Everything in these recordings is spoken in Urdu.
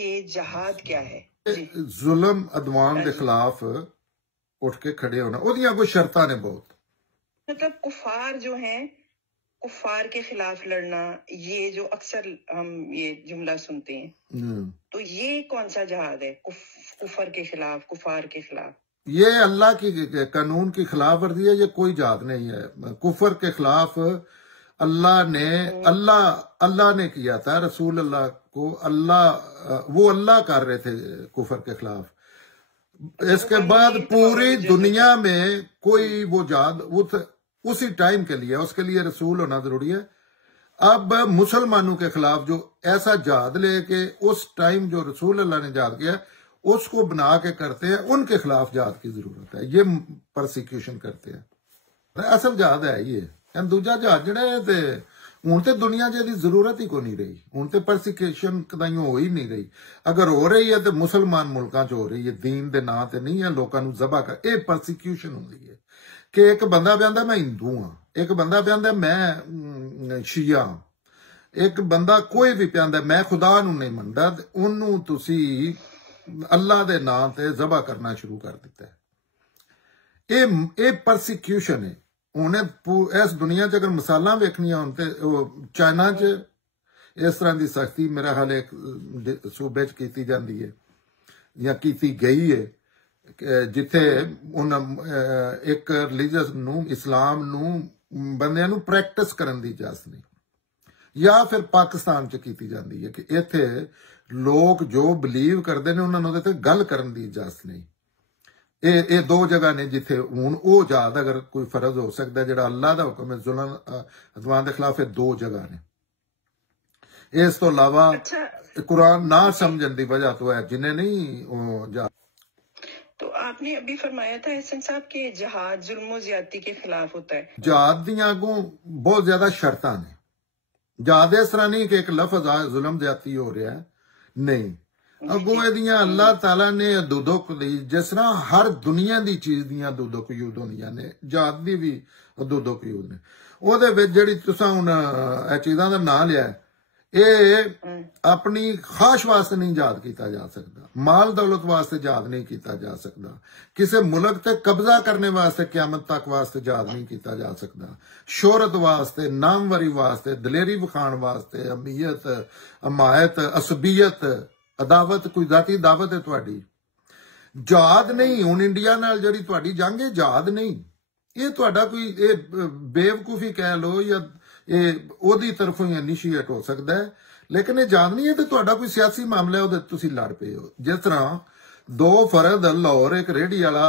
کہ جہاد کیا ہے؟ ظلم عدوان کے خلاف اٹھ کے کھڑے ہونا، وہ کوئی شرطاں نے بہت، مطلب کفار جو ہیں، کفار کے خلاف لڑنا، یہ جو اکثر ہم یہ جملہ سنتے ہیں، تو یہ کون سا جہاد ہے؟ کفر کے خلاف، کفار کے خلاف؟ یہ اللہ کی قانون کی خلاف ورزی ہے، یہ کوئی جہاد نہیں ہے۔ کفر کے خلاف اللہ نے کیا تھا، رسول اللہ کو وہ اللہ کر رہے تھے کفر کے خلاف۔ اس کے بعد پوری دنیا میں کوئی وہ جہاد اسی ٹائم کے لیے، اس کے لیے رسول ہونا ضروری ہے۔ اب مسلمانوں کے خلاف جو ایسا جہاد لے کے اس ٹائم جو رسول اللہ نے جہاد کیا اس کو بنا کے کرتے ہیں، ان کے خلاف جہاد کی ضرورت ہے، یہ پرسیکیوشن کرتے ہیں۔ اصل جہاد ہے یہ، دوجا جہاد جڑا ہے ہوں تو دنیا جی ضرورت ہی کو نہیں رہی، ہوں تو پرسیکیوشن کدائیوں ہو ہی نہیں رہی۔ اگر ہو رہی ہے تو مسلمان ملکاں چ ہو رہی ہے، دین دے نام تے نہیں ہے، لوکاں نو ذبح کر، یہ پرسیکیوشن ہوندی ہے کہ ایک بندہ پہندا میں ہندو ہاں، ایک بندہ پہندا میں شیعہ ہاں، ایک بندہ کوئی بھی پہندا میں خدا نو نہیں مندا، انہوں تسی اللہ دے نام تے ذبح کرنا شروع کر دیتا ہے۔ یہ پرسیکیوشن ہے۔ انہیں اس دنیا چ اگر مثالاں ویکھنیاں ہون تے چائنا چ اس طرح دی سختی میرا خیال ایک صوبے چ کیتی جاندی ہے یا کیتی گئی ہے، جتھے ایک ریلیجس نو، اسلام نو بندیاں نو پریکٹس کرن دی اجازت نہیں، یا پھر پاکستان چ کیتی جاندی ہے کہ ایتھے لوگ جو بلیو کرتے ہیں انہوں نے گل کرن دی اجازت نہیں۔ یہ دو جگہ نے جتھے ہوں او جہاد اگر کوئی فرض ہو سکتا ہے جڑا اللہ دا حکم ہے ظلم عدوان دے خلاف، دو جگہ نے۔ اس تو علاوہ قرآن نہ سمجھن دی وجہ تو ہے جنہیں نہیں جہاد۔ تو آپ نے ابھی فرمایا تھا احسن صاحب کہ جہاد ظلم و زیادتی کے خلاف ہوتا ہے۔ جہاد دیاں اگوں بہت زیادہ شرطاں نے۔ جہاد اس طرح نہیں کہ ایک لفظ ظلم زیادتی ہو رہا ہے، نہیں، اگوں یہ اللہ تعالیٰ نے حدود دی، جس طرح ہر دنیا دی چیز دیاں حدود و قیود ہوندیاں نے، جہاد دی بھی حدود و قیود نے۔ وہ جڑی تساں ہن چیزاں دا نام لیا ہے، یہ اپنی خواہش واسطے نہیں جہاد کیتا جا سکتا، مال دولت واسطے جہاد نہیں کیتا جا سکتا، کسی ملک تے قبضہ کرنے واسطے قیامت تک واسطے جہاد نہیں کیتا جا سکتا، شہرت واسطے، ناموری واسطے، دلیری وکھان واسطے، امیت، حمایت، عصبیت، عداوت، کوئی ذاتی دعوت ہے تہاڈی، جہاد نہیں۔ ہن انڈیا نال جڑی تہاڈی جنگ ہے جہاد نہیں، یہ تہاڈا کوئی بیوقوفی کہہ لو یا دی طرفوں انیشیٹ ہو سکتا ہے، لیکن یہ جہاد نہیں ہے۔ تو تہاڈا کوئی سیاسی معاملہ ہے، تسی لڑ پے ہو، جس طرح دو فرد لاہور ایک ریڑھی والا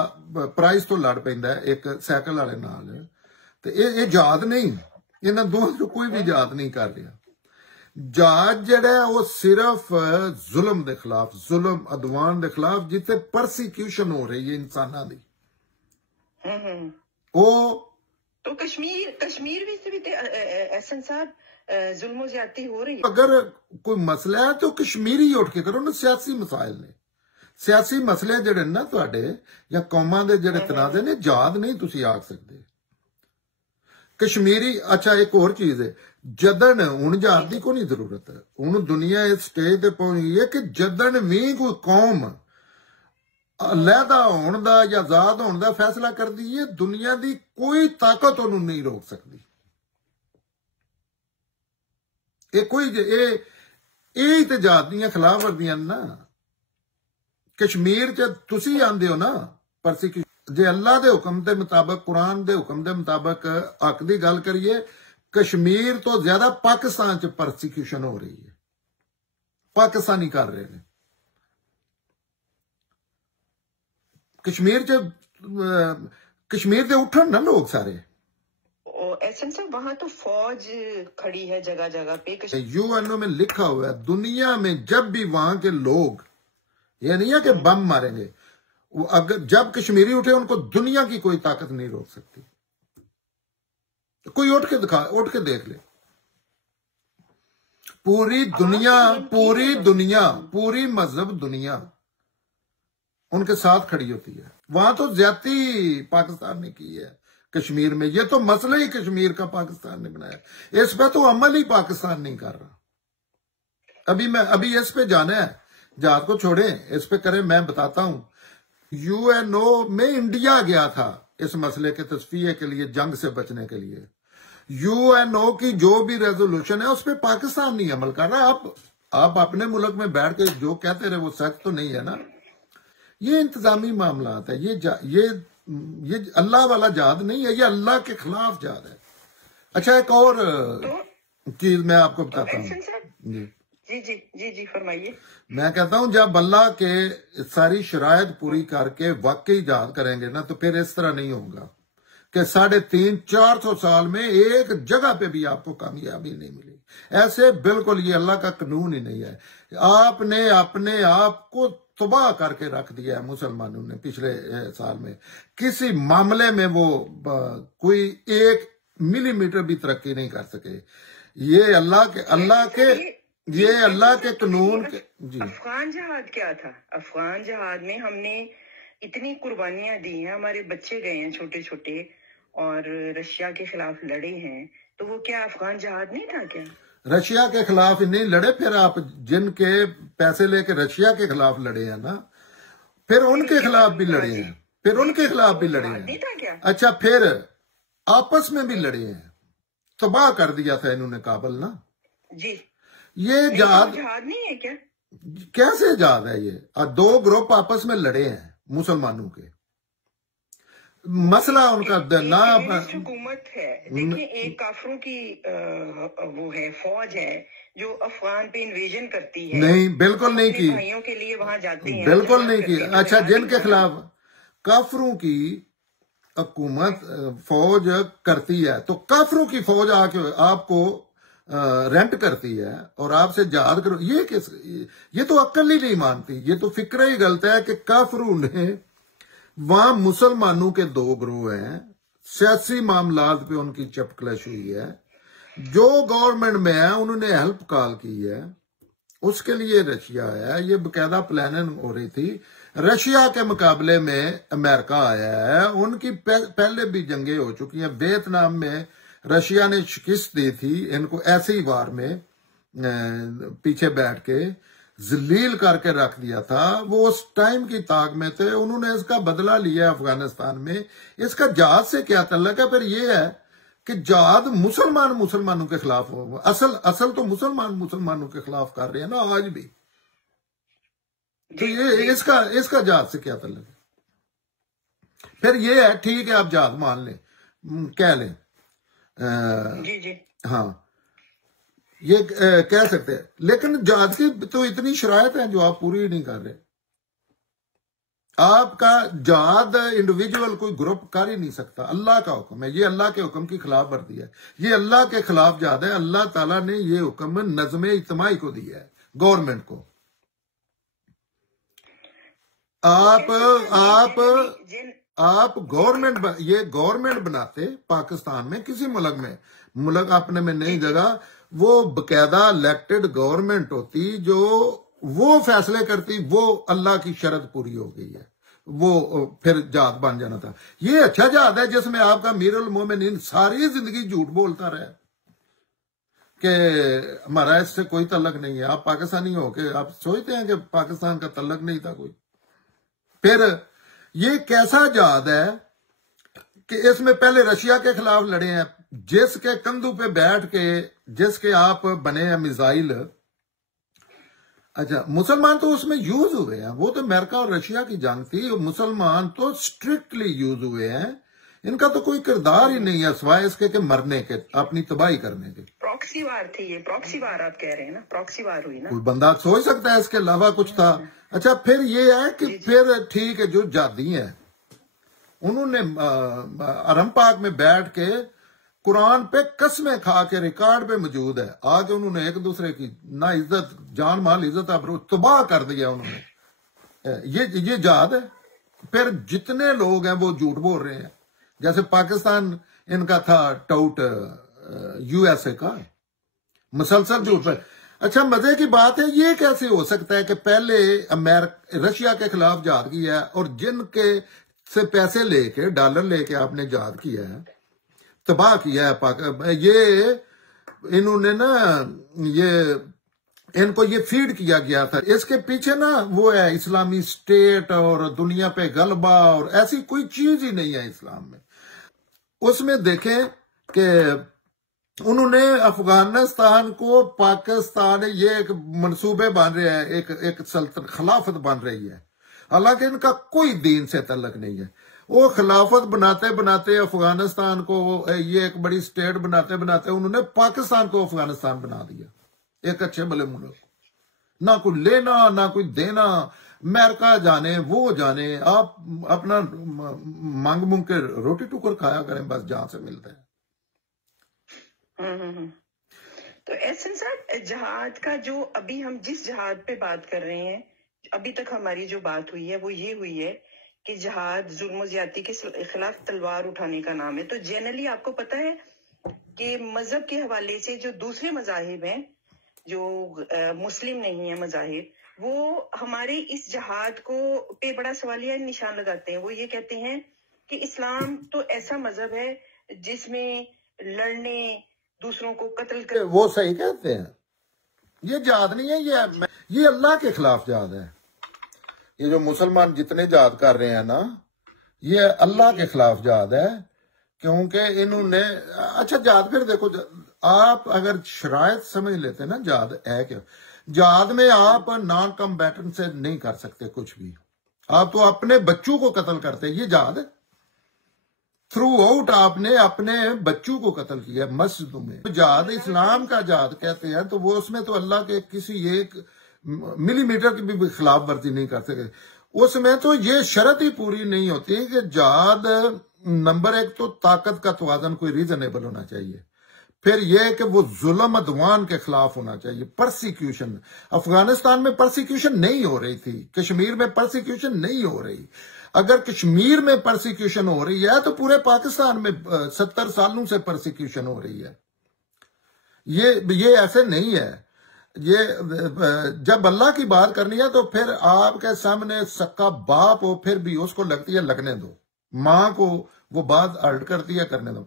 پرائز تو لڑ پیندا ہے ایک سائیکل والے نال، تو یہ جہاد نہیں، انہاں دونوں کوئی بھی جہاد نہیں کر رہا۔ جہاد جڑا ہے وہ صرف ظلم دے خلاف، ظلم عدوان دے خلاف، جتنے پرسیکیوشن ہو رہی ہے انساناں دی، وہ تو کشمیر بھی احسن صاحب ظلم و زیادتی ہو رہی ہے۔ اگر کوئی مسئلہ ہے تو کشمیری اٹھ کے کرو نا، سیاسی مسائل نے، سیاسی مسئلے جڑے نا تواڈے یا قوماں دے جڑے تنازع نے، جہاد نہیں تسی آکھ سکتے کشمیری۔ اچھا ایک اور چیز ہے، جدن ہن جہاد دی کوئی نہیں ضرورت ہے، ہن دنیا اس سٹیج تے پہنچی ہے کہ جدن بھی کوئی قوم علیحدہ ہون دا یا آزاد ہون دا فیصلہ کر دی ہے، دنیا دی کوئی طاقت انہوں نہیں روک سکتی۔ یہ جہاد دیاں خلاف ورزیاں نا۔ کشمیر تسی آندے ہو نا پرسیکیوشن، جے اللہ دے حکم دے مطابق، قرآن دے حکم دے مطابق حق دی گل کریے، کشمیر تو زیادہ پاکستان چ پرسیکیوشن ہو رہی ہے، پاکستانی کر رہے ہیں۔ کشمیر دے اٹھن نا لوگ سارے، احسن صاحب وہاں تو فوج کھڑی ہے جگہ جگہ پہ۔ یو این او میں لکھا ہوا ہے دنیا میں جب بھی وہاں کے لوگ، یہ نہیں ہے کہ بم ماریں گے، اگر جب کشمیری اٹھے ان کو دنیا کی کوئی طاقت نہیں روک سکتی۔ کوئی اٹھ کے دکھا، اٹھ کے دیکھ لے، پوری دنیا پوری مذہب دنیا ان کے ساتھ کھڑی ہوتی ہے۔ وہاں تو زیادتی پاکستان نے کی ہے کشمیر میں، یہ تو مسئلہ ہی کشمیر کا پاکستان نے بنایا، اس پہ تو عمل ہی پاکستان نہیں کر رہا۔ ابھی اس پہ جانا ہے جہاد کو چھوڑیں، اس پہ کریں. میں بتاتا ہوں، UNO میں انڈیا گیا تھا اس مسئلے کے تصفیے کے لیے، جنگ سے بچنے کے لیے. UNO کی جو بھی ریزولوشن ہے اس پہ پاکستان نہیں عمل کر رہا. آپ اپنے ملک میں بیٹھ کے جو کہتے رہے وہ سچ تو نہیں ہے نا. یہ انتظامی معاملات ہے، یہ اللہ والا جہاد نہیں ہے، یہ اللہ کے خلاف جہاد ہے. اچھا ایک اور چیز میں آپ کو بتاتا ہوں. جی فرمائیے. میں کہتا ہوں جب اللہ کے ساری شرائط پوری کر کے واقعی جہاد کریں گے نا تو پھر اس طرح نہیں ہوگا کہ 350-400 سال میں ایک جگہ پہ بھی آپ کو کامیابی نہیں ملی. ایسے بالکل یہ اللہ کا قانون ہی نہیں ہے. آپ نے اپنے آپ کو تباہ کر کے رکھ دیا ہے مسلمانوں نے پچھلے سال میں. کسی معاملے میں وہ کوئی 1 ملی میٹر بھی ترقی نہیں کر سکے. یہ اللہ کے قانون کے. جی افغان جہاد کیا تھا؟ افغان جہاد میں ہم نے اتنی قربانیاں دی ہیں، ہمارے بچے گئے ہیں چھوٹے چھوٹے اور رشیا کے خلاف لڑے ہیں، تو وہ کیا افغان جہاد نہیں تھا کیا؟ رشیا کے خلاف نہیں لڑے، پھر آپ جن کے پیسے لے کے رشیا کے خلاف لڑے ہیں نا، پھر ان کے خلاف بھی لڑے ہیں، اچھا پھر آپس میں بھی لڑے ہیں. تباہ کر دیا تھا انہوں نے کابل نا. جی یہ جہاد نہیں ہے کیا؟ کیسے جہاد ہے؟ یہ 2 گروپ آپس میں لڑے ہیں مسلمانوں کے. مسئلہ ان کا حکومت ہے. دیکھیں ایک کافروں کی وہ ہے فوج ہے جو افغان پہ انویژن کرتی ہے. نہیں بالکل نہیں کی، بھائیوں کے لیے وہاں جاتے ہیں، بالکل نہیں کی. اچھا جن کے خلاف کافروں کی حکومت فوج کرتی ہے تو کافروں کی فوج آ کے آپ کو رینٹ کرتی ہے اور آپ سے جہاد کرو، یہ تو عقل ہی نہیں مانتی. یہ تو فکر ہی غلط ہے کہ کافروں نے وہاں مسلمانوں کے 2 گروہ ہیں، سیاسی معاملات پہ ان کی چپکلش ہوئی ہے. جو گورنمنٹ میں ہے انہوں نے ہیلپ کال کی ہے، اس کے لیے رشیا ہے. یہ باقاعدہ پلاننگ ہو رہی تھی. رشیا کے مقابلے میں امریکہ آیا ہے. ان کی پہلے بھی جنگیں ہو چکی ہیں. ویتنام میں رشیا نے شکست دی تھی ان کو ایسے ہی وار میں، پیچھے بیٹھ کے ذلیل کر کے رکھ دیا تھا. وہ اس ٹائم کی طاق میں تھے، انہوں نے اس کا بدلہ لیا افغانستان میں. اس کا جہاد سے کیا تعلق ہے؟ پھر یہ ہے کہ جہاد مسلمانوں کے خلاف ہو. اصل تو مسلمانوں کے خلاف کر رہے ہیں نا آج بھی. تو یہ اس کا جہاد سے کیا تعلق ہے؟ پھر یہ ہے ٹھیک ہے آپ جہاد مان لیں، کہہ لیں، جی ہاں یہ کہہ سکتے ہیں، لیکن جہاد کی تو اتنی شرائط ہیں جو آپ پوری نہیں کر رہے. آپ کا جہاد انڈیویجول کوئی گروپ کر ہی نہیں سکتا. اللہ کا حکم ہے، یہ اللہ کے حکم کی خلاف ورزی ہے، یہ اللہ کے خلاف جہاد ہے. اللہ تعالیٰ نے یہ حکم نظم اجتماعی کو دیا ہے، گورنمنٹ کو. آپ گورنمنٹ بناتے پاکستان میں، کسی ملک اپنے میں نہیں جگہ، وہ باقاعدہ الیکٹڈ گورنمنٹ ہوتی جو وہ فیصلے کرتی، وہ اللہ کی شرط پوری ہو گئی ہے، وہ پھر جہاد بن جانا تھا. یہ اچھا جہاد ہے جس میں آپ کا امیر المومنین ساری زندگی جھوٹ بولتا رہا کہ ہمارا اس سے کوئی تعلق نہیں ہے. آپ پاکستانی ہو کے آپ سوچتے ہیں کہ پاکستان کا تعلق نہیں تھا کوئی. پھر یہ کیسا جہاد ہے کہ اس میں پہلے رشیا کے خلاف لڑے ہیں، جس کے کندھوں پہ بیٹھ کے جس کے آپ بنے ہیں میزائل. اچھا مسلمان تو اس میں یوز ہوئے ہیں، وہ تو امریکہ اور رشیا کی جنگ تھی. مسلمان تو اسٹرکٹلی یوز ہوئے ہیں، ان کا تو کوئی کردار ہی نہیں ہے سوائے اس کے کہ مرنے کے، اپنی تباہی کرنے کے. پراکسی وار تھی یہ، پراکسی وار آپ کہہ رہے ہیں نا، پراکسی وار ہوئی نا. کوئی بندہ سوچ سکتا ہے اس کے علاوہ کچھ تھا. اچھا پھر یہ ہے کہ پھر ٹھیک ہے جو جادی ہیں انہوں نے حرم پاک میں بیٹھ کے قرآن پہ قسمیں کھا کے ریکارڈ پہ موجود ہے، آگے انہوں نے ایک دوسرے کی نہ عزت، جان مال، عزت آبرو تباہ کر دیا انہوں نے. یہ جہاد ہے. پھر جتنے لوگ ہیں وہ جھوٹ بول رہے ہیں، جیسے پاکستان ان کا تھا ٹاؤٹ USA کا، مسلسل جھوٹ پہ. اچھا مزے کی بات ہے، یہ کیسے ہو سکتا ہے کہ پہلے رشیا کے خلاف جہاد کیا ہے اور جن کے سے پیسے لے کے، ڈالر لے کے آپ نے جہاد کیا ہے، تباہ کیا ہے یہ انہوں نے نا، یہ ان کو یہ فیڈ کیا گیا تھا. اس کے پیچھے نا وہ ہے اسلامی اسٹیٹ اور دنیا پہ غلبہ اور ایسی کوئی چیز ہی نہیں ہے اسلام میں. اس میں دیکھیں کہ انہوں نے افغانستان کو پاکستان یہ ایک منصوبے بن رہے ہیں, ایک سلطنت خلافت بن رہی ہے, حالانکہ ان کا کوئی دین سے تعلق نہیں ہے. وہ خلافت بناتے بناتے افغانستان کو یہ ایک بڑی اسٹیٹ بناتے بناتے انہوں نے پاکستان کو افغانستان بنا دیا, ایک اچھے بھلے ملک. نہ کوئی لینا نہ کوئی دینا, امریکہ جانے وہ جانے, آپ اپنا مانگ مونگ کے روٹی ٹکر کھایا کریں بس جہاں سے ملتے ہیں. تو احسن صاحب, جہاد کا جو ابھی ہم جس جہاد پہ بات کر رہے ہیں, ابھی تک ہماری جو بات ہوئی ہے وہ یہ ہوئی ہے کہ جہاد ظلم و زیادتی کے خلاف تلوار اٹھانے کا نام ہے. تو جنرلی آپ کو پتا ہے کہ مذہب کے حوالے سے جو دوسرے مذاہب ہیں جو مسلم نہیں ہیں مذاہب, وہ ہمارے اس جہاد کو پہ بڑا سوالیہ نشان لگاتے ہیں. وہ یہ کہتے ہیں کہ اسلام تو ایسا مذہب ہے جس میں لڑنے, دوسروں کو قتل کر. وہ صحیح کہتے ہیں, یہ جہاد نہیں ہے, یہ اللہ کے خلاف جہاد ہے. یہ جو مسلمان جتنے جہاد کر رہے ہیں نا, یہ اللہ کے خلاف جہاد ہے, کیونکہ انہوں نے اچھا جہاد پھر دیکھو, آپ اگر شرائط سمجھ لیتے نا جہاد ہے کیا. جہاد میں آپ نان کمبیٹنٹ سے نہیں کر سکتے کچھ بھی, آپ تو اپنے بچوں کو قتل کرتے, یہ جہاد ہے. تھرو آؤٹ آپ نے اپنے بچوں کو قتل کیا مسجدوں میں. جہاد اسلام کا جہاد کہتے ہیں, تو وہ اس میں تو اللہ کے کسی ایک ملی میٹر کی بھی خلاف ورزی نہیں کر سکتے. اس میں تو یہ شرط ہی پوری نہیں ہوتی کہ جہاد نمبر ایک تو طاقت کا توازن کوئی ریزنیبل ہونا چاہیے, پھر یہ کہ وہ ظلم عدوان کے خلاف ہونا چاہیے. پرسیکیوشن, افغانستان میں پرسیکیوشن نہیں ہو رہی تھی, کشمیر میں پرسیکیوشن نہیں ہو رہی. اگر کشمیر میں پرسیکیوشن ہو رہی ہے تو پورے پاکستان میں 70 سالوں سے پرسیکیوشن ہو رہی ہے. یہ ایسے نہیں ہے. یہ جب اللہ کی بات کرنی ہے تو پھر آپ کے سامنے سکا باپ ہو پھر بھی اس کو لگتی ہے لگنے دو, ماں کو وہ بات ارڈ کرتی ہے کرنے دو.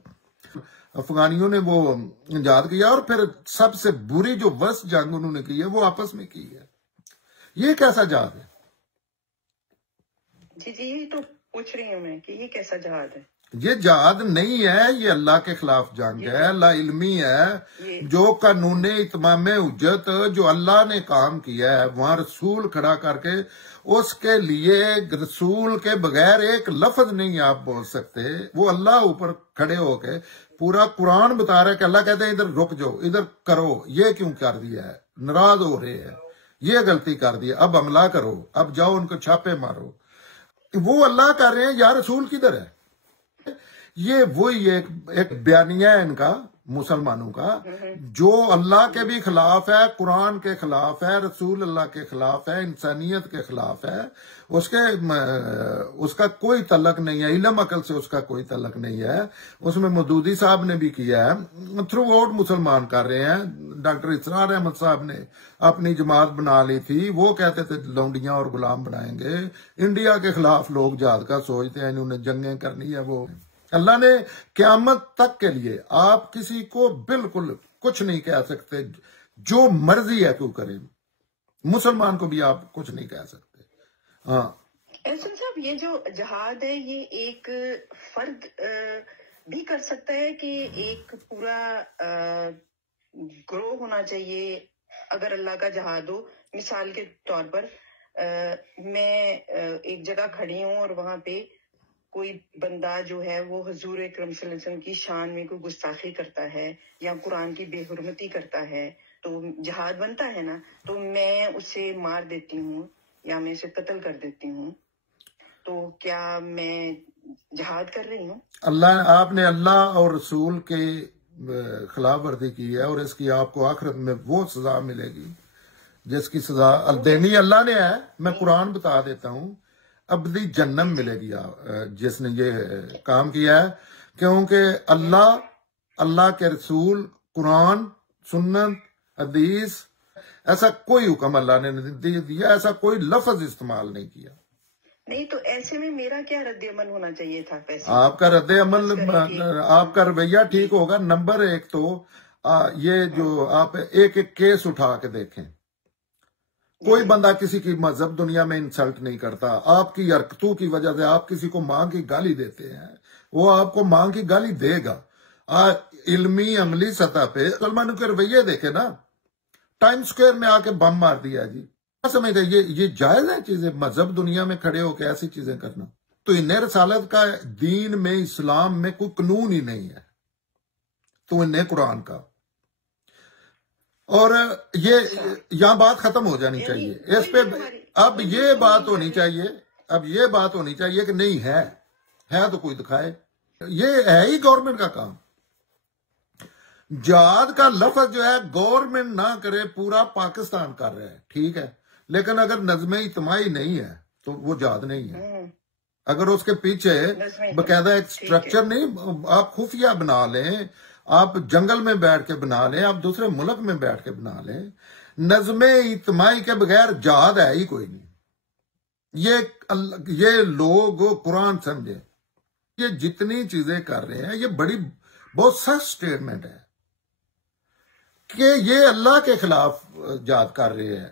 افغانیوں نے وہ جہاد کیا, اور پھر سب سے بری جو ورسٹ جنگ انہوں نے کی ہے وہ آپس میں کی ہے. یہ کیسا جہاد ہے؟ جی یہی تو پوچھ رہی ہوں میں کہ یہ کیسا جہاد ہے. یہ جہاد نہیں ہے, یہ اللہ کے خلاف جنگ ہے, لا علمی ہے. جو قانون اتمام حجت جو اللہ نے کام کیا ہے, وہاں رسول کھڑا کر کے, اس کے لیے رسول کے بغیر ایک لفظ نہیں آپ بول سکتے. وہ اللہ اوپر کھڑے ہو کے پورا قرآن بتا رہا ہے کہ اللہ کہتے ہیں ادھر رک جاؤ, ادھر کرو, یہ کیوں کر دیا ہے, ناراض ہو رہے ہیں, یہ غلطی کر دی, اب حملہ کرو, اب جاؤ ان کو چھاپے مارو. وہ اللہ کر رہے ہیں, یا رسول کدھر ہے. یہ وہی ایک بیانیہ ہے ان کا, مسلمانوں کا, جو اللہ کے بھی خلاف ہے, قرآن کے خلاف ہے, رسول اللہ کے خلاف ہے, انسانیت کے خلاف ہے. اس کا کوئی تعلق نہیں ہے, علم عقل سے اس کا کوئی تعلق نہیں ہے. اس میں مودودی صاحب نے بھی کیا ہے, تھرو آؤٹ مسلمان کر رہے ہیں. ڈاکٹر اسرار احمد صاحب نے اپنی جماعت بنا لی تھی, وہ کہتے تھے لونڈیاں اور غلام بنائیں گے. انڈیا کے خلاف لوگ جہاد کا سوچتے ہیں, انہوں نے جنگیں کرنی ہے. وہ اللہ نے قیامت تک کے لیے آپ کسی کو بالکل کچھ نہیں کہہ سکتے, جو مرضی ہے تو کرے. مسلمان کو بھی آپ کچھ نہیں کہہ سکتے. ہاں احسن صاحب, یہ جو جہاد ہے یہ ایک فرد بھی کر سکتا ہے کہ ایک پورا گروہ ہونا چاہیے اگر اللہ کا جہاد ہو. مثال کے طور پر میں ایک جگہ کھڑی ہوں اور وہاں پہ کوئی بندہ جو ہے وہ حضور اکرم صلی اللہ علیہ وسلم کی شان میں کوئی گستاخی کرتا ہے یا قرآن کی بے حرمتی کرتا ہے, تو جہاد بنتا ہے نا. تو میں اسے مار دیتی ہوں یا میں اسے قتل کر دیتی ہوں, تو کیا میں جہاد کر رہی ہوں؟ آپ نے اللہ اور رسول کے خلاف ورزی کی ہے, اور اس کی آپ کو آخرت میں وہ سزا ملے گی جس کی سزا دینی اللہ نے ہے. میں قرآن بتا دیتا ہوں, ابدی جنم ملے گی جس نے یہ کام کیا ہے. کیونکہ اللہ کے رسول, قرآن, سنت, حدیث, ایسا کوئی حکم اللہ نے نہیں دیا, ایسا کوئی لفظ استعمال نہیں کیا. نہیں تو ایسے میں میرا کیا رد عمل ہونا چاہیے تھا؟ آپ کا رد عمل, آپ کا رویہ ٹھیک ہوگا. نمبر ایک تو یہ جو آپ ایک ایک کیس اٹھا کے دیکھیں, کوئی بندہ کسی کی مذہب دنیا میں انسلٹ نہیں کرتا. آپ کی حرکتوں کی وجہ سے آپ کسی کو ماں کی گالی دیتے ہیں، وہ آپ کو ماں کی گالی دے گا. علمی عملی سطح پہ مسلمانوں کے رویے دیکھے نا، ٹائم سکوئر میں آ کے بم مار دیا جی. سمجھتے یہ جائز ہے چیزیں، مذہب دنیا میں کھڑے ہو کے ایسی چیزیں کرنا؟ تو انہیں رسالت کا دین میں، اسلام میں کوئی قانون ہی نہیں ہے، تو انہیں قرآن کا. اور یہ یہاں بات ختم ہو جانی چاہیے اس پہ. اب یہ بات ہونی چاہیے کہ نہیں ہے تو کوئی دکھائے. یہ ہے ہی گورنمنٹ کا کام. جہاد کا لفظ جو ہے گورنمنٹ نہ کرے، پورا پاکستان کر رہا ہے، ٹھیک ہے، لیکن اگر نظم اجتماعی نہیں ہے تو وہ جہاد نہیں ہے. اگر اس کے پیچھے باقاعدہ ایک سٹرکچر نہیں، آپ خفیہ بنا لیں، آپ جنگل میں بیٹھ کے بنا لیں، آپ دوسرے ملک میں بیٹھ کے بنا لیں، نظم اجتماعی کے بغیر جہاد ہے ہی کوئی نہیں. یہ لوگ قرآن سمجھے، یہ جتنی چیزیں کر رہے ہیں یہ بہت سخت سٹیٹمنٹ ہے کہ یہ اللہ کے خلاف جہاد کر رہے ہیں،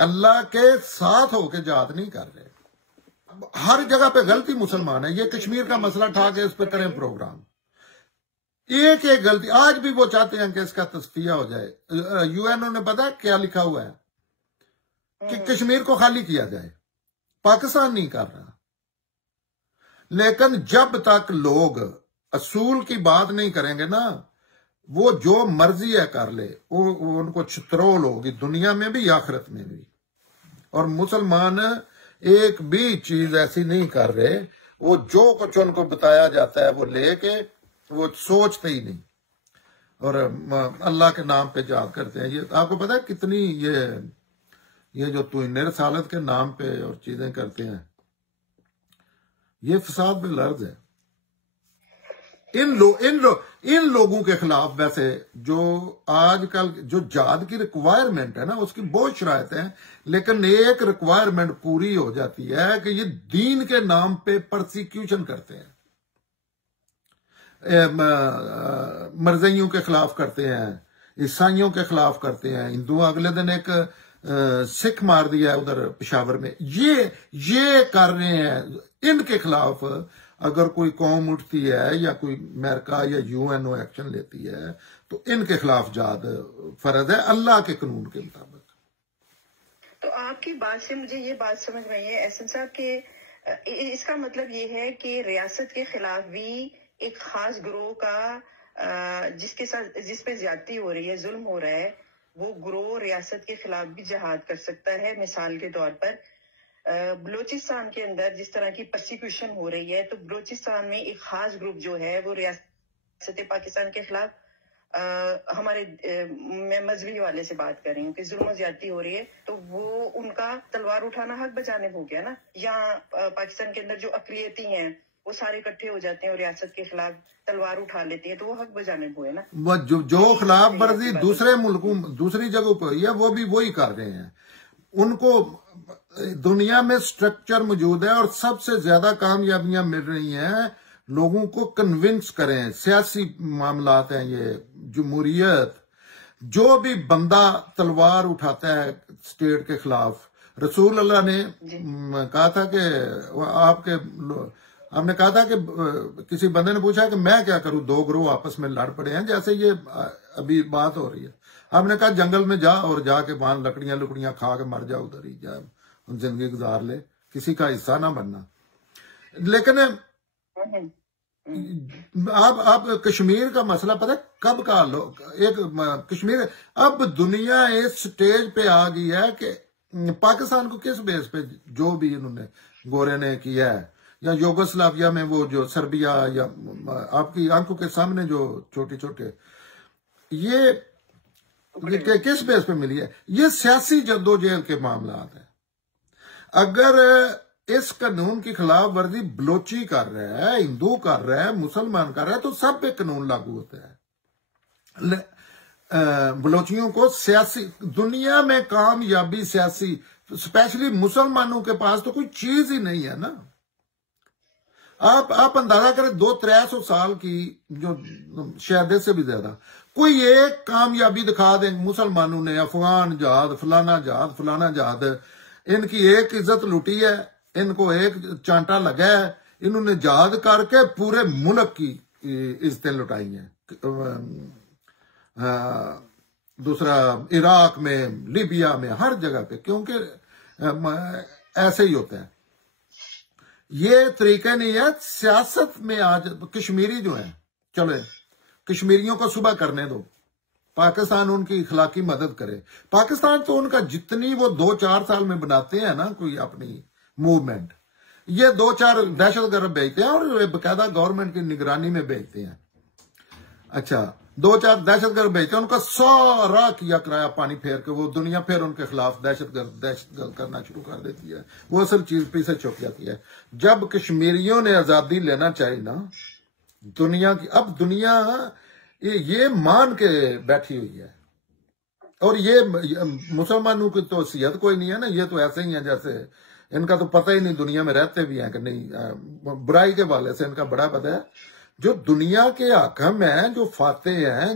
اللہ کے ساتھ ہو کے جہاد نہیں کر رہے. ہر جگہ پہ غلطی مسلمان ہے. یہ کشمیر کا مسئلہ اٹھا کے اس پہ کریں پروگرام. ایک غلطی آج بھی وہ چاہتے ہیں کہ اس کا تصفیہ ہو جائے. یو این او نے پتا کیا لکھا ہوا ہے کہ کشمیر کو خالی کیا جائے. پاکستان نہیں کر رہا. لیکن جب تک لوگ اصول کی بات نہیں کریں گے نا، وہ جو مرضی ہے کر لے، وہ ان کو چترول ہوگی، دنیا میں بھی آخرت میں بھی. اور مسلمان ایک بھی چیز ایسی نہیں کر رہے، وہ جو کچھ ان کو بتایا جاتا ہے وہ لے کے وہ سوچتے ہی نہیں اور اللہ کے نام پہ جہاد کرتے ہیں. یہ آپ کو پتا ہے کتنی یہ جو توہین رسالت کے نام پہ اور چیزیں کرتے ہیں، یہ فساد بالارض ہے. ان لوگوں کے خلاف ویسے جو آج کل جو جہاد کی ریکوائرمنٹ ہے نا، اس کی بہت شرائط ہیں، لیکن ایک ریکوائرمنٹ پوری ہو جاتی ہے کہ یہ دین کے نام پہ پرسیکیوشن کرتے ہیں، مرزائیوں کے خلاف کرتے ہیں، عیسائیوں کے خلاف کرتے ہیں. ہندو اگلے دن ایک سکھ مار دیا ہے ادھر پشاور میں. یہ کر رہے ہیں. ان کے خلاف اگر کوئی قوم اٹھتی ہے یا کوئی امریکہ یا یو این او ایکشن لیتی ہے تو ان کے خلاف جہاد فرض ہے اللہ کے قانون کے مطابق. تو آپ کی بات سے مجھے یہ بات سمجھ میں آئی ہے احسن صاحب کہ اس کا مطلب یہ ہے کہ ریاست کے خلاف بھی ایک خاص گروہ کا جس پہ زیادتی ہو رہی ہے، ظلم ہو رہا ہے، وہ گروہ ریاست کے خلاف بھی جہاد کر سکتا ہے. مثال کے طور پر بلوچستان کے اندر جس طرح کی پرسیکیوشن ہو رہی ہے، تو بلوچستان میں ایک خاص گروپ جو ہے وہ ریاست پاکستان کے خلاف ہمارے میں مذہبی والے سے بات کر رہی ہوں کہ ظلم و زیادتی ہو رہی ہے، تو وہ ان کا تلوار اٹھانا حق بجانب ہو گیا نا. یہاں پاکستان کے اندر جو اقلیتی ہیں وہ سارے اکٹھے ہو جاتے ہیں اور ریاست کے خلاف تلوار اٹھا لیتی ہیں، تو وہ حق بجانب ہوئے نا. جو خلاف ورزی دوسرے ملکوں دوسری جگہوں پہ یا وہ بھی وہی کر رہے ہیں. ان کو دنیا میں سٹرکچر موجود ہے اور سب سے زیادہ کامیابیاں مل رہی ہیں. لوگوں کو کنونس کریں. سیاسی معاملات ہیں یہ، جمہوریت. جو بھی بندہ تلوار اٹھاتا ہے اسٹیٹ کے خلاف، رسول اللہ نے کہا تھا کہ ہم نے کہا تھا کہ کسی بندے نے پوچھا کہ میں کیا کروں، دو گروہ آپس میں لڑ پڑے ہیں جیسے یہ ابھی بات ہو رہی ہے. ہم نے کہا جنگل میں جا اور جا کے وہاں لکڑیاں کھا کے مر جا، ادھر ہی جا زندگی گزار لے، کسی کا حصہ نہ بننا. لیکن آپ کشمیر کا مسئلہ پتہ کب کا ایک کشمیر اب دنیا اس سٹیج پہ آ گئی ہے کہ پاکستان کو کس بیس پہ جو بھی انہوں نے گورے نے کیا ہے، یا یوگوسلاویا میں وہ جو سربیا، یا آپ کی آنکھوں کے سامنے جو چھوٹے چھوٹے، یہ کس بیس پہ ملی ہے؟ یہ سیاسی جدوجہد کے معاملات ہیں. اگر اس قانون کی خلاف ورزی بلوچی کر رہا ہے، ہندو کر رہا ہے، مسلمان کر رہا ہے، تو سب پہ قانون لاگو ہوتا ہے. بلوچیوں کو سیاسی دنیا میں کامیابی سیاسی، اسپیشلی مسلمانوں کے پاس تو کوئی چیز ہی نہیں ہے نا. آپ اندازہ کریں 200-300 سال کی جو شاید سے بھی زیادہ کوئی ایک کامیابی دکھا دیں مسلمانوں نے، افغان جہاد، فلانا جہاد، فلانا جہاد، ان کی ایک عزت لوٹی ہے، ان کو ایک چانٹا لگا ہے، انہوں نے جہاد کر کے پورے ملک کی عزتیں لٹائی ہیں. دوسرا عراق میں، لیبیا میں، ہر جگہ پہ، کیونکہ ایسے ہی ہوتا ہے. یہ طریقہ نہیں ہے سیاست میں. آج کشمیری جو ہیں، چلے کشمیریوں کو صبح کرنے دو، پاکستان ان کی اخلاقی مدد کرے. پاکستان تو ان کا جتنی وہ 2-4 سال میں بناتے ہیں نا کوئی اپنی موومنٹ، یہ 2-4 دہشت گرد بھیجتے ہیں اور باقاعدہ گورنمنٹ کی نگرانی میں بھیجتے ہیں. اچھا 2-4 دہشت گرد بھیجتے ہیں، ان کا سارا کیا کرایا پانی پھیر کے وہ دنیا پھر ان کے خلاف دہشت گرد کرنا شروع کر دیتی ہے. وہ اصل چیز پیچھے چھپ جاتی ہے. جب کشمیریوں نے آزادی لینا چاہی نا دنیا کی، اب دنیا یہ مان کے بیٹھی ہوئی ہے. اور یہ مسلمانوں کی تو حیثیت کوئی نہیں ہے نا، یہ تو ایسے ہی ہیں جیسے ان کا تو پتہ ہی نہیں دنیا میں رہتے بھی ہیں کہ نہیں. برائی کے والے سے ان کا بڑا پتہ ہے. جو دنیا کے حاکم ہیں، جو فاتح ہیں،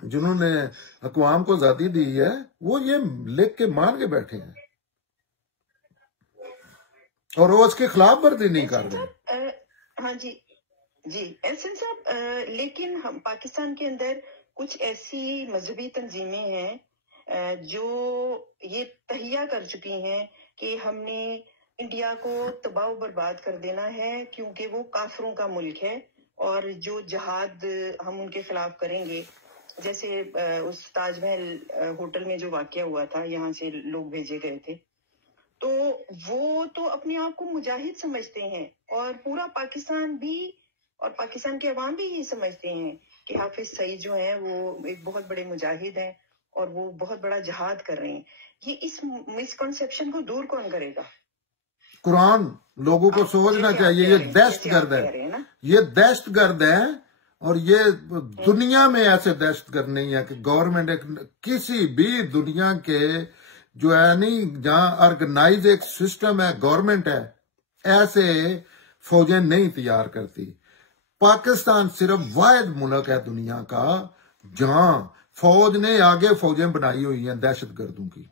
جنہوں نے اقوام کو آزادی دی ہے، وہ یہ لکھ کے مان کے بیٹھے ہیں اور وہ اس کے خلاف ورزی نہیں کر رہے. ہاں جی احسن صاحب، لیکن ہم پاکستان کے اندر کچھ ایسی مذہبی تنظیمیں ہیں جو یہ تہیہ کر چکی ہیں کہ ہم نے انڈیا کو تباہ و برباد کر دینا ہے کیونکہ وہ کافروں کا ملک ہے، اور جو جہاد ہم ان کے خلاف کریں گے، جیسے اس تاج محل ہوٹل میں جو واقعہ ہوا تھا، یہاں سے لوگ بھیجے گئے تھے، تو وہ تو اپنے آپ کو مجاہد سمجھتے ہیں، اور پورا پاکستان بھی اور پاکستان کے عوام بھی یہ سمجھتے ہیں کہ حافظ سعید جو ہیں وہ ایک بہت بڑے مجاہد ہیں اور وہ بہت بڑا جہاد کر رہے ہیں. یہ اس مسکنسیپشن کو دور کون کرے گا؟ قرآن. لوگوں کو سوچنا چاہیے یہ دہشت گرد ہے، یہ دہشت گرد ہے، اور یہ دنیا میں ایسے دہشت گرد نہیں ہے کہ گورنمنٹ کسی بھی دنیا کے جو ہے نہیں جہاں آرگنائز ایک سسٹم ہے، گورنمنٹ ہے، ایسے فوجیں نہیں تیار کرتی. پاکستان صرف واحد ملک ہے دنیا کا جہاں فوج نے آگے فوجیں بنائی ہوئی ہیں دہشت گردوں کی.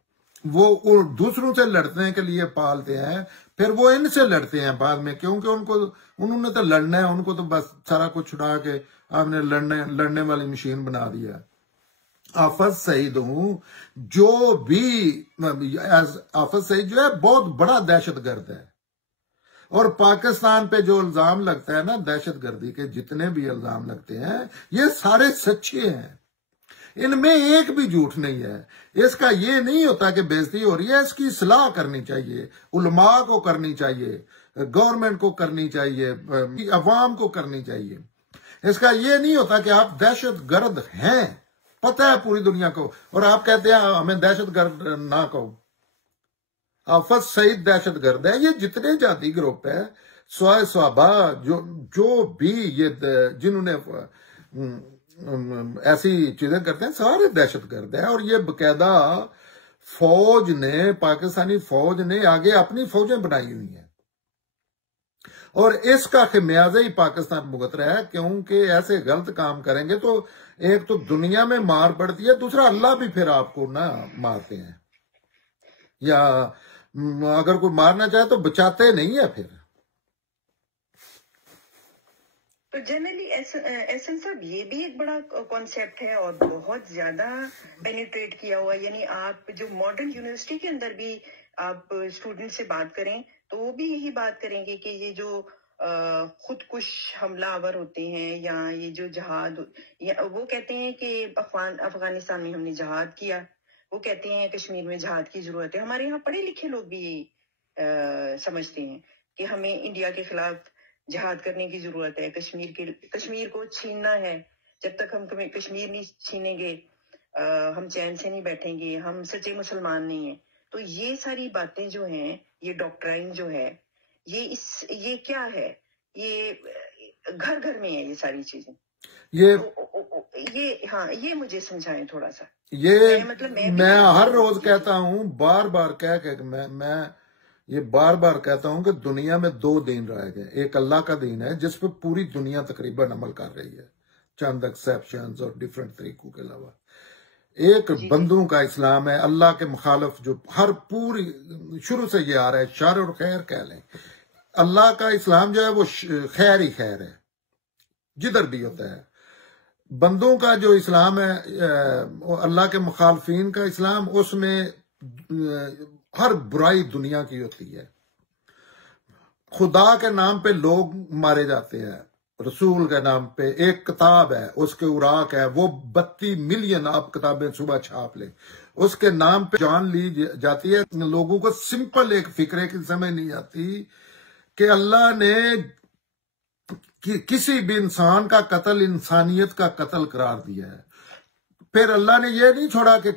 وہ دوسروں سے لڑنے کے لیے پالتے ہیں، پھر وہ ان سے لڑتے ہیں بعد میں، کیونکہ انہوں نے تو لڑنا ہے، ان کو تو بس سارا کچھ چھڑا کے آپ نے لڑنے والی مشین بنا دیا. حافظ سعید جو ہے بہت بڑا دہشت گرد ہے. اور پاکستان پہ جو الزام لگتا ہے نا دہشت گردی کے، جتنے بھی الزام لگتے ہیں یہ سارے سچے ہیں، ان میں ایک بھی جھوٹ نہیں ہے. اس کا یہ نہیں ہوتا کہ بے عزتی ہو رہی ہے، اس کی اصلاح کرنی چاہیے، علماء کو کرنی چاہیے، گورنمنٹ کو کرنی چاہیے، عوام کو کرنی چاہیے. اس کا یہ نہیں ہوتا کہ آپ دہشت گرد ہیں، پتہ ہے پوری دنیا کو، اور آپ کہتے ہیں ہمیں دہشت گرد نہ کہو. حافظ سعید دہشت گرد ہے. یہ جتنے جاتی گروپ ہے، صحابہ جو بھی یہ جنہوں نے ایسی چیزیں کرتے ہیں، سارے دہشت گرد ہیں. اور یہ باقاعدہ فوج نے، پاکستانی فوج نے آگے اپنی فوجیں بنائی ہوئی ہیں، اور اس کا خمیازہ ہی پاکستان بھگت رہا ہے. کیونکہ ایسے غلط کام کریں گے تو ایک تو دنیا میں مار پڑتی ہے، دوسرا اللہ بھی پھر آپ کو نہ مارتے ہیں، یا اگر کوئی مارنا چاہے تو بچاتے نہیں ہے پھر. تو جنرلی احسن صاحب یہ بھی ایک بڑا کانسیپٹ ہے اور بہت زیادہ پینیٹریٹ کیا ہوا. یعنی آپ جو ماڈرن یونیورسٹی کے اندر بھی آپ اسٹوڈنٹ سے بات کریں تو وہ بھی یہی بات کریں گے کہ یہ جو خود کش حملہ آور ہوتے ہیں، یا یہ جو جہاد، وہ کہتے ہیں کہ افغانستان میں ہم نے جہاد کیا، وہ کہتے ہیں کشمیر میں جہاد کی ضرورت ہے. ہمارے یہاں پڑھے لکھے لوگ بھی سمجھتے ہیں کہ ہمیں انڈیا کے خلاف جہاد کرنے کی ضرورت ہے، کشمیر کو چھیننا ہے. جب تک ہم کشمیر نہیں چھینیں گے ہم چین سے نہیں بیٹھیں گے، ہم سچے مسلمان نہیں ہیں. تو یہ ساری باتیں جو ہیں، یہ ڈاکٹرائن جو ہے، یہ کیا ہے؟ یہ گھر گھر میں ہے یہ ساری چیزیں. یہ مجھے سمجھائیں تھوڑا سا. یہ میں ہر روز کہتا ہوں، بار بار کہہ کہ میں یہ بار بار کہتا ہوں کہ دنیا میں 2 دین رہ گئے. ایک اللہ کا دین ہے جس پہ پوری دنیا تقریباً عمل کر رہی ہے، چند ایکسیپشنز اور ڈیفرنٹ طریقوں کے علاوہ ایک بندوں کا اسلام ہے اللہ کے مخالف، جو ہر پوری شروع سے یہ آ رہا ہے، شر اور خیر کہہ لیں، اللہ کا اسلام جو ہے وہ خیر ہی خیر ہے جدھر بھی ہوتا ہے۔ بندوں کا جو اسلام ہے اللہ کے مخالفین کا اسلام، اس میں ہر برائی دنیا کی ہوتی ہے، خدا کے نام پہ لوگ مارے جاتے ہیں، رسول کے نام پہ ایک کتاب ہے، اس کے اوراق ہے، وہ 32 ملین آپ کتابیں صبح چھاپ لیں، اس کے نام پہ جان لی جاتی ہے۔ لوگوں کو سمپل ایک فکرے کی سمجھ نہیں آتی کہ اللہ نے کسی بھی انسان کا قتل انسانیت کا قتل قرار دیا ہے۔ پھر اللہ نے یہ نہیں چھوڑا کہ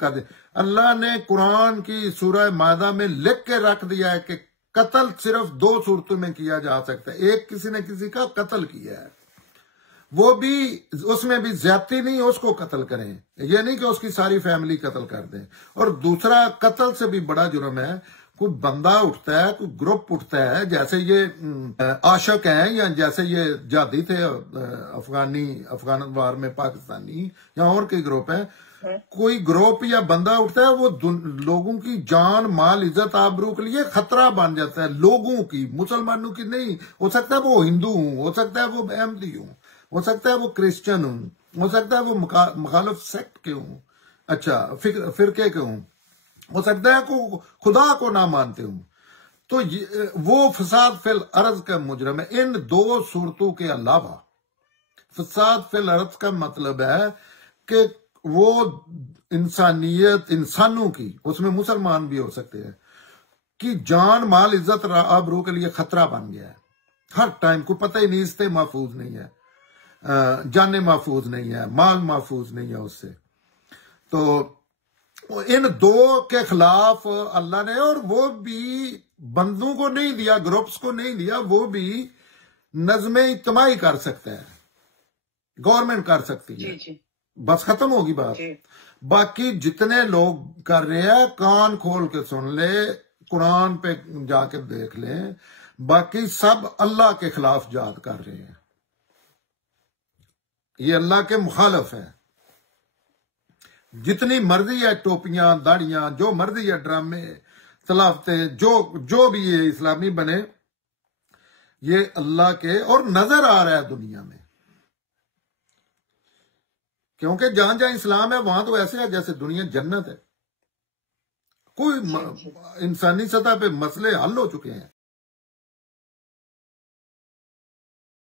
کر دے، اللہ نے قرآن کی سورہ مائدہ میں لکھ کے رکھ دیا ہے کہ قتل صرف 2 صورتوں میں کیا جا سکتا ہے۔ ایک، کسی نے کسی کا قتل کیا ہے، وہ بھی اس میں بھی زیادتی نہیں، اس کو قتل کریں، یہ نہیں کہ اس کی ساری فیملی قتل کر دیں۔ اور دوسرا، قتل سے بھی بڑا جرم ہے، کوئی بندہ اٹھتا ہے، کوئی گروپ اٹھتا ہے، جیسے یہ عاشق ہیں یا جیسے یہ جہادی تھے افغان وار میں پاکستانی یا اور کئی گروپ ہیں، کوئی گروپ یا بندہ اٹھتا ہے، وہ لوگوں کی جان مال عزت آبرو کے لیے خطرہ بن جاتا ہے، لوگوں کی، مسلمانوں کی نہیں۔ ہو سکتا ہے وہ ہندو ہوں، ہو سکتا ہے وہ احمدی ہوں، ہو سکتا ہے وہ کرسچن ہوں، ہو سکتا ہے وہ مخالف سیکٹ کے ہوں، اچھا فرقے کے ہوں، ہو سکتا ہے کہ خدا کو نہ مانتے ہوں، تو وہ فساد فی الارض کا مجرم ہے۔ ان 2 صورتوں کے علاوہ فساد فی الارض کا مطلب ہے کہ وہ انسانیت، انسانوں کی، اس میں مسلمان بھی ہو سکتے ہیں، کہ جان مال عزت آبرو کے لیے خطرہ بن گیا ہے۔ ہر ٹائم کو پتہ ہی نہیں، اس سے محفوظ نہیں ہے، جانیں محفوظ نہیں ہے، مال محفوظ نہیں ہے اس سے۔ تو ان 2 کے خلاف اللہ نے، اور وہ بھی بندوں کو نہیں دیا، گروپس کو نہیں دیا، وہ بھی نظم اجتماعی کر سکتا ہے، گورنمنٹ کر سکتی ہے، بس ختم ہوگی بات۔ باقی جتنے لوگ کر رہے ہیں کان کھول کے سن لے، قرآن پہ جا کے دیکھ لیں، باقی سب اللہ کے خلاف جہاد کر رہے ہیں، یہ اللہ کے مخالف ہے۔ جتنی مرضی ہے ٹوپیاں، داڑیاں، جو مرضی ہے ڈرامے، تلاوتیں، جو بھی یہ اسلامی بنے، یہ اللہ کے، اور نظر آ رہا ہے دنیا میں، کیونکہ جہاں جہاں اسلام ہے وہاں تو ایسے ہے جیسے دنیا جنت ہے، کوئی انسانی سطح پہ مسئلے حل ہو چکے ہیں۔